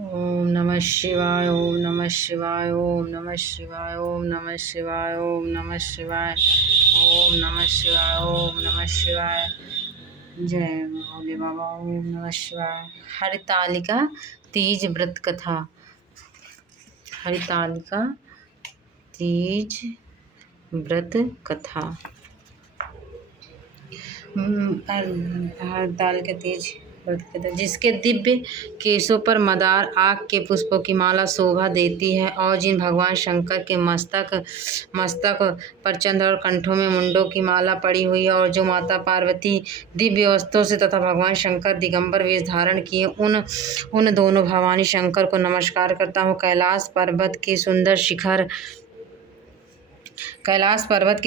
ओम नमः शिवाय ओम नमः शिवाय ओम नमः शिवाय ओम नमः शिवाय ओम नमः शिवाय ओम नमः शिवाय ओम नमः शिवाय। जय भोले बाबा। ओम नमः शिवाय। हरितालिका तीज व्रत कथा। हरितालिका तीज व्रत कथा। हरितालिका तीज व्रत कथा। जिसके दिव्य केशों पर मदार आग के पुष्पों की माला शोभा देती है और जिन भगवान शंकर के मस्तक पर चंद्र और कंठों में मुंडों की माला पड़ी हुई है, और जो माता पार्वती दिव्य वस्त्रों से तथा भगवान शंकर दिगंबर वेश धारण किए उन दोनों भवानी शंकर को नमस्कार करता हूँ। कैलाश पर्वत के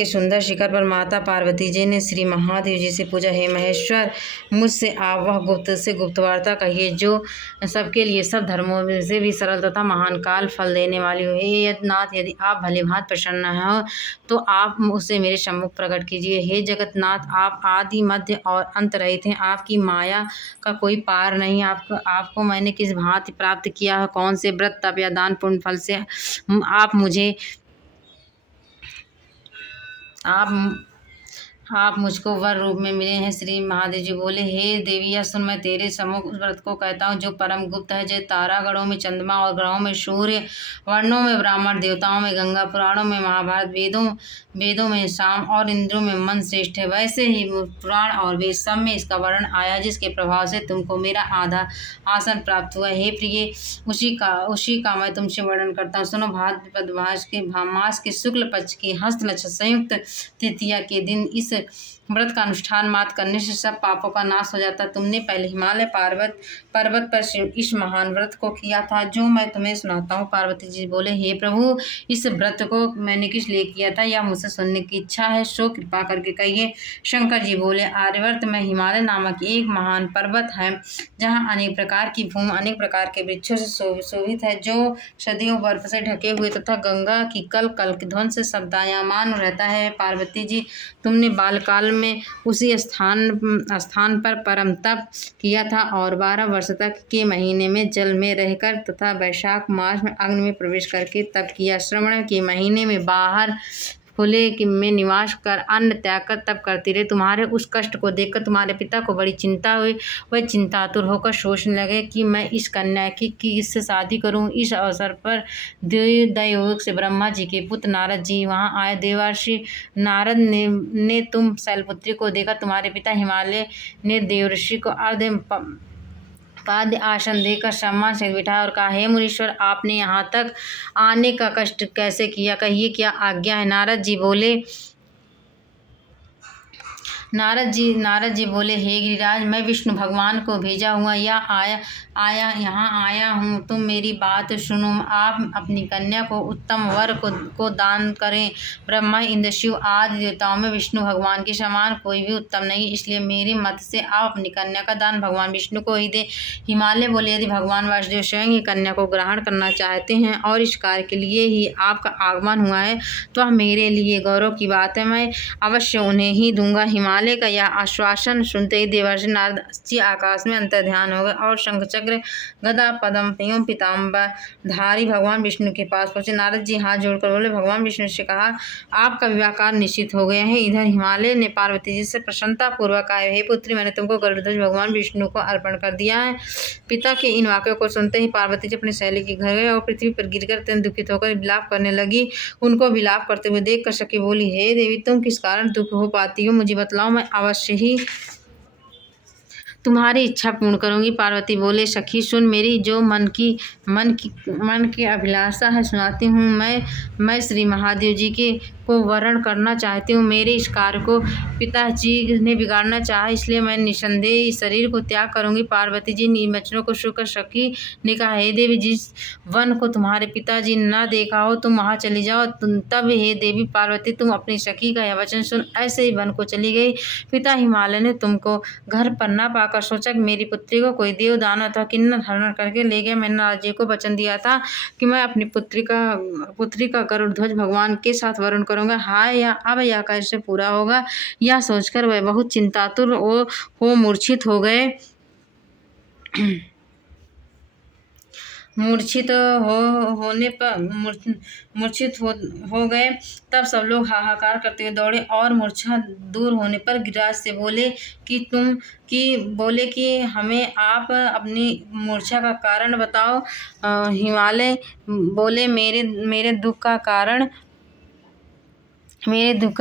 सुंदर शिखर पर माता पार्वती जी ने श्री महादेव जी से पूछा, हे महेश्वर, मुझसे आप वह गुप्त वार्ता कहिए जो सबके लिए, सब धर्मों से भी सरल तथा महान काल फल देने वाली हो। हे नाथ, यदि आप भली भांति प्रसन्न हो तो आप उसे मेरे सम्मुख प्रकट कीजिए। हे जगतनाथ, आप आदि मध्य और अंत रहित हैं। आपकी माया का कोई पार नहीं। आपको मैंने किस भांति प्राप्त किया है, कौन से व्रत तप या दान पुण्य फल से आप मुझको वर रूप में मिले हैं। श्री महादेव जी बोले, हे देवी, यह सुन, मैं तेरे सम्मुख उस व्रत को कहता हूँ जो परम गुप्त है। जय तारागणों में चंद्रमा और ग्रहों में सूर्य, वर्णों में ब्राह्मण, देवताओं में गंगा, पुराणों में महाभारत, वेदों में साम और इंद्रों में मन श्रेष्ठ है। वैसे ही पुराण और वेद सब में इसका वर्णन आया, जिसके प्रभाव से तुमको मेरा आधा आसन प्राप्त हुआ। हे प्रिय, उसी का मैं तुमसे वर्णन करता हूँ। सुनो, भाद्रपद मास के शुक्ल पक्ष की हस्त नक्षत्र संयुक्त तृतीया के दिन इस व्रत का अनुष्ठान मात्र करने से सब पापों का नाश हो जाता। तुमने पहले हिमालय पर्वत पर इस महान व्रत को किया था जो मैं तुम्हें सुनाता हूँ। पार्वती जी बोले, हे प्रभु, इस व्रत को मैंने किस लिए किया था, यह मुझसे सुनने की इच्छा है, सो कृपा करके कहिए। शंकर जी बोले, आर्यवर्त में हिमालय नामक एक महान पर्वत है, जहाँ अनेक प्रकार की भूमि अनेक प्रकार के वृक्षों से शोभित है, जो सदियों बर्फ से ढके हुए तथा गंगा की कल कल के ध्वनि से शब्दायमान रहता है। पार्वती जी, तुमने बालकाल में उसी स्थान पर परम तप किया था और 12 वर्ष तक के महीने में जल में रहकर तथा वैशाख मास में अग्नि में प्रवेश करके तप किया। श्रवण के महीने में बाहर खुले में निवास कर अन्न त्याग कर तप करती रही। तुम्हारे उस कष्ट को देखकर तुम्हारे पिता को बड़ी चिंता हुई। वह चिंतातुर होकर सोचने लगे कि मैं इस कन्या की किससे शादी करूं। इस अवसर पर दैवयोग से ब्रह्मा जी के पुत्र नारद जी वहां आए। देवर्षि नारद ने तुम शैलपुत्री को देखा। तुम्हारे पिता हिमालय ने देवर्षि को पाद्य आसन देकर सम्मान से बिठाया और कहा, हे मुनीश्वर, आपने यहाँ तक आने का कष्ट कैसे किया, कहिए क्या आज्ञा है। नारद जी बोले, हे गिरिराज, मैं विष्णु भगवान को भेजा हुआ यहाँ आया हूँ। तुम मेरी बात सुनो। आप अपनी कन्या को उत्तम वर को दान करें। ब्रह्मा, इंद्र, शिव आदि देवताओं में विष्णु भगवान के समान कोई भी उत्तम नहीं, इसलिए मेरे मत से आप अपनी कन्या का दान भगवान विष्णु को ही दें। हिमालय बोले, यदि भगवान वासुदेव स्वयं ही कन्या को ग्रहण करना चाहते हैं और इस कार्य के लिए ही आपका आगमन हुआ है तो मेरे लिए गौरव की बात है, मैं अवश्य उन्हें ही दूंगा। हिमालय का यह आश्वासन सुनते ही देवर्षि नारद आकाश में अंतर्ध्यान हो गए और शंख चक्र गदा पद्म एवं पीताम्बर धारी भगवान विष्णु के पास पहुंचे। नारद जी हाथ जोड़कर बोले, भगवान विष्णु से कहा, आपका विवाह कार्य निश्चित हो गया है। इधर हिमालय ने पार्वती जी से प्रसन्नता पूर्वक आए, हे पुत्री, मैंने तुमको गरुड़ध्वज भगवान विष्णु को अर्पण कर दिया है। पिता के इन वाक्यों को सुनते ही पार्वती जी अपने सहेली के घर गए और पृथ्वी पर गिरकर अत्यंत दुखित होकर विलाप करने लगी। उनको विलाप करते हुए देख कर सखी बोली, हे देवी, तुम किस कारण दुख हो पाती हो, मुझे बतलाओ, मैं अवश्य ही तुम्हारी इच्छा पूर्ण करूंगी। पार्वती बोले, सखी सुन, मेरी जो मन की अभिलाषा है सुनाती हूँ। मैं श्री महादेव जी को वरण करना चाहती हूँ। मेरे इस कार्य को पिताजी ने बिगाड़ना चाहा, इसलिए मैं निसंदेह इस शरीर को त्याग करूंगी। पार्वती जी ने वचनों को सुनकर सखी ने कहा, हे देवी, जिस वन को तुम्हारे पिताजी न देखा हो तुम वहाँ चली जाओ। तब हे देवी पार्वती, तुम अपनी सखी का यह वचन सुन ऐसे ही वन को चली गई। पिता हिमालय ने तुमको घर पर न पाकर सोचा कि मेरी पुत्री को कोई देव दानव अथवा किन्नर हरण करके ले गया। मैंने नारद जी को वचन दिया था कि मैं अपनी पुत्री का गरुड़ध्वज भगवान के साथ वरुण करूंगा। हाय, अब यह कैसे पूरा होगा। यह सोचकर वह बहुत चिंतातुर हो मूर्छित हो गए। मूर्छित हो होने पर मूर्छित हो गए। तब सब लोग हाहाकार करते हुए दौड़े और मूर्छा दूर होने पर गिरिराज से बोले कि हमें आप अपनी मूर्छा का कारण बताओ। हिमालय बोले, मेरे दुख का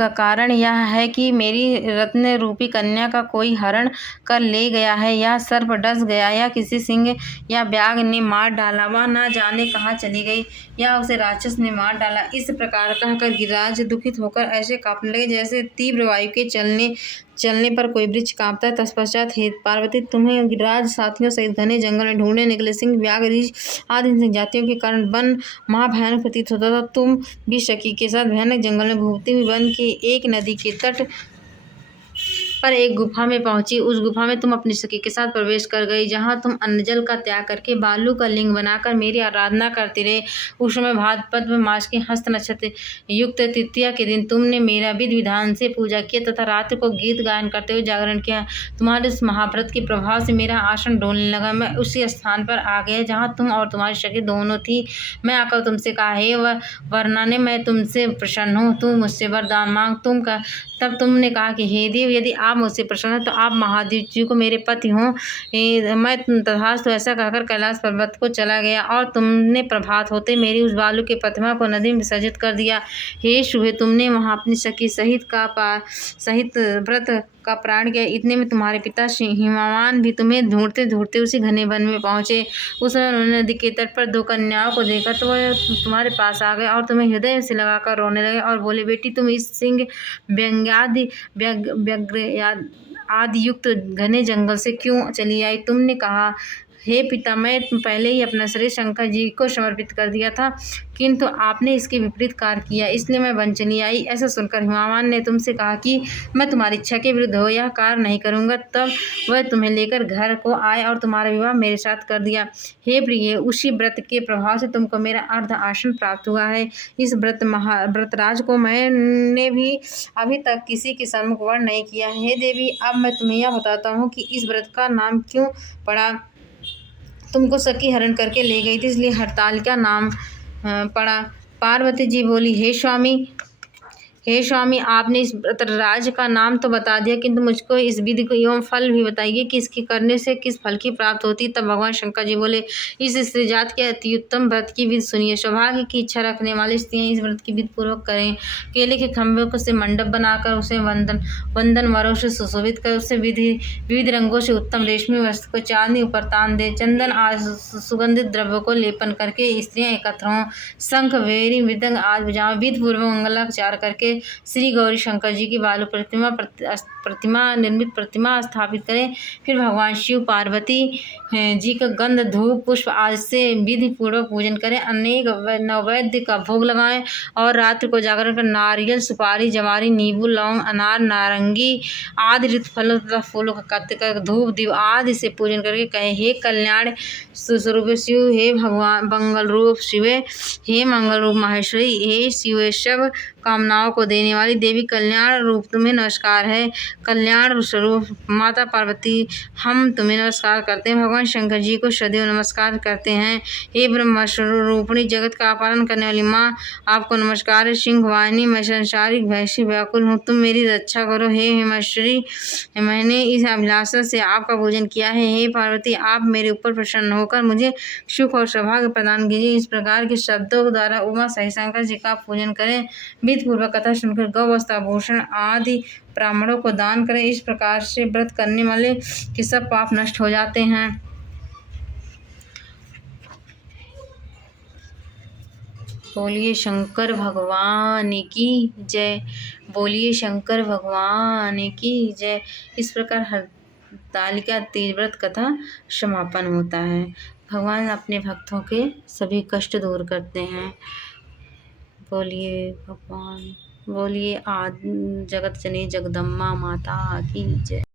कारण यह है कि मेरी रत्न रूपी कन्या का कोई हरण कर ले गया है, या सर्प डस गया, या किसी सिंह या व्याघ्र ने मार डाला, वह न जाने कहाँ चली गई, या उसे राक्षस ने मार डाला। इस प्रकार कहकर गिरिराज दुखित होकर ऐसे कांपने लगे जैसे तीव्र वायु के चलने पर कोई वृक्ष कांपता है। तत्पश्चात हे पार्वती, तुम्हें गिरिराज साथियों सहित घने जंगल में ढूंढने निकले सिंह, व्याघ्र, रीछ आदि हिंसक जातियों के कारण वन महाभयानक प्रतीत होता था। तुम भी सखी के साथ भयानक जंगल में घूमती हुई वन के एक नदी के तट पर एक गुफा में पहुंची। उस गुफा में तुम अपनी सखी के साथ प्रवेश कर गई, जहां तुम अन्नजल का त्याग करके बालू का लिंग बनाकर मेरी आराधना करती रहे। उस समय भाद्रपद मास के हस्त नक्षत्र युक्त तृतीया के दिन तुमने मेरा विधि विधान से पूजा किया तथा रात्रि को गीत गायन करते हुए जागरण किया। तुम्हारे इस महाव्रत के प्रभाव से मेरा आसन डोलने लगा। मैं उसी स्थान पर आ गया जहाँ तुम और तुम्हारी सखी दोनों थी। मैं आकर तुमसे कहा, हे वरनाने, मैं तुमसे प्रसन्न हूँ, तू मुझसे वरदान मांग। तब तुमने कहा कि हे देव, यदि आप मुझसे प्रसन्न हैं तो आप महादेव जी को मेरे पति हों। मैं तथास्तु ऐसा कहकर कैलाश पर्वत को चला गया और तुमने प्रभात होते मेरी उस बालू के प्रतिमा को नदी में विसर्जित कर दिया। हे शुभे, तुमने वहाँ अपनी सखी सहित व्रत का प्राण किया। इतने में तुम्हारे पिता हिमवान भी तुम्हें ढूंढते ढूंढते उसी घने वन में पहुंचे। उस समय उन्होंने नदी के तट पर 2 कन्याओं को देखा तो वह तुम्हारे पास आ गए और तुम्हें हृदय से लगाकर रोने लगे और बोले, बेटी, तुम इस सिंह व्याघ्र आदि युक्त घने जंगल से क्यों चली आई? तुमने कहा, हे पिता, मैं पहले ही अपना शरीर शंकर जी को समर्पित कर दिया था, किंतु आपने इसके विपरीत कार्य किया, इसलिए मैं वन चली आई। ऐसा सुनकर हिमवान ने तुमसे कहा कि मैं तुम्हारी इच्छा के विरुद्ध हो यह कार्य नहीं करूँगा। तब वह तुम्हें लेकर घर को आए और तुम्हारा विवाह मेरे साथ कर दिया। हे प्रिय, उसी व्रत के प्रभाव से तुमको मेरा अर्ध आसन प्राप्त हुआ है। इस व्रतराज को मैंने भी अभी तक किसी के सम्मुख वर्ण नहीं किया। हे देवी, अब मैं तुम्हें यह बताता हूँ कि इस व्रत का नाम क्यों पड़ा। तुमको सखी हरण करके ले गई थी, इसलिए हरतालिका नाम पड़ा। पार्वती जी बोली, हे स्वामी, आपने इस व्रतराज का नाम तो बता दिया, किंतु मुझको इस विधि को एवं फल भी बताइए कि इसके करने से किस फल की प्राप्त होती। तब भगवान शंकर जी बोले, इस स्त्री जात के अति उत्तम व्रत की विधि सुनिए। सौभाग्य की इच्छा रखने वाली स्त्रियां इस व्रत की विधि पूर्वक करें। केले के खंभे को से मंडप बनाकर उसे वंदन वरों से सुशोभित कर उसे विविध रंगों से उत्तम रेशमी वस्त्र को चांदी ऊपर तान दे। चंदन आदि सुगंधित द्रव्यों को लेपन करके स्त्रियां एकत्र हों। शंख, वेरी, मृदंग आदि बजाओ। विधि पूर्वक मंगलाचार करके श्री गौरी शंकर जी की बालू निर्मित प्रतिमा स्थापित करें। फिर भगवान शिव पार्वती जी का गंध, धूप, पुष्प आदि से विधि पूर्वक पूजन करें। अनेक नैवेद्य का भोग लगाएं और रात्रि को जागरण कर नारियल, सुपारी, जवारी, नींबू, लौंग, अनार, नारंगी आदि ऋतु फलों तथा फूलों का कर धूप दीप आदि से पूजन करके कहे, हे कल्याण स्वरूप शिव, हे भगवान मंगल रूप शिवे, हे मंगल रूप माहेश्वरी, हे शिव, सब कामनाओं को देने वाली देवी, कल्याण रूप तुम्हें नमस्कार है। कल्याण स्वरूप माता पार्वती, हम तुम्हें नमस्कार करते हैं। भगवान शंकर जी को सदैव नमस्कार करते हैं। हे ब्रह्म स्वरूपिणी, जगत का पालन करने वाली माँ, आपको नमस्कार है। सिंह वाहिनी, मैं संसारिक भय से व्याकुल हूँ, तुम मेरी रक्षा करो। हे हेमेश्वरी, मैंने इस अभिलाषा से आपका पूजन किया है। हे पार्वती, आप मेरे ऊपर प्रसन्न होकर मुझे सुख और सौभाग्य प्रदान कीजिए। इस प्रकार के शब्दों द्वारा उमा सहित शंकर जी का पूजन करें। विधि पूर्वक कथा सुनकर गौ, वस्त्र, आभूषण आदि ब्राह्मणों को दान करें। इस प्रकार से व्रत करने वाले के सब पाप नष्ट हो जाते हैं। बोलिए शंकर भगवान की जय। बोलिए शंकर भगवान की जय। इस प्रकार हरतालिका तीज व्रत कथा समापन होता है। भगवान अपने भक्तों के सभी कष्ट दूर करते हैं। बोलिए भगवान, बोलिए जगत जननी जगदम्बा माता की जय।